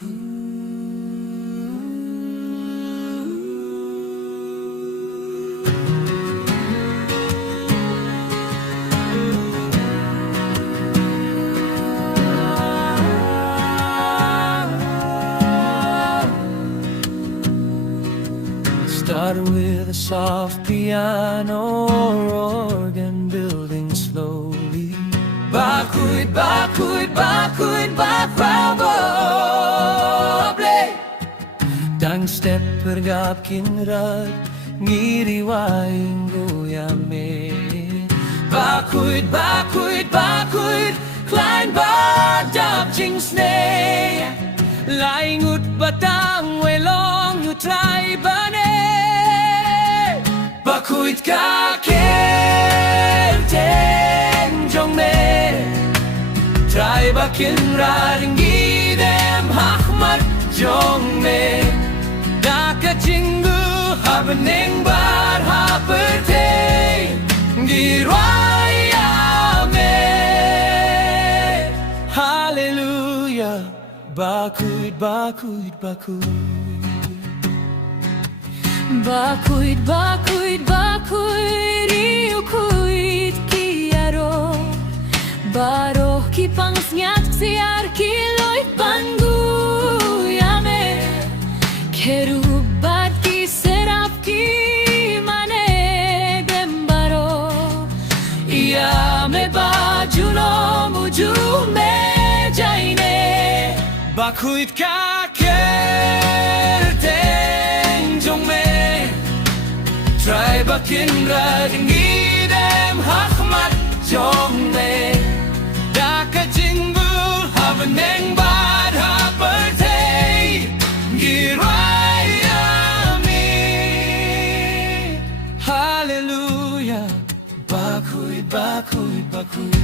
Started with a soft piano organ, building slowly. Bakhuid Bakhuid Bakhuid Bakhrawbor Dang step bergap kinrad ngiriwaing goyame. Bakhuid Bakhuid Bakhuid klein badab jingsne laingut batang welong yu try bane. Bakhuid ka ten jong me try bakin raringi dem hachmat jong me daka jingu habeneng bar haperte girwaya me. Hallelujah. Bakhuid Bakhuid Bakhuid Bakhuid Bakhuid Bakhuid iukuid kiaro baroh ki pangsnyat siar kiloy panguyame kerubat ki serap ki mane bembaro iame bajuno muju me jaine. Bakhuid ka ten jong me try bakin raringi dem hachmat jong me daka jingu habeneng bad haperte girwaya me. Hallelujah. Bakhuid Bakhuid Bakhuid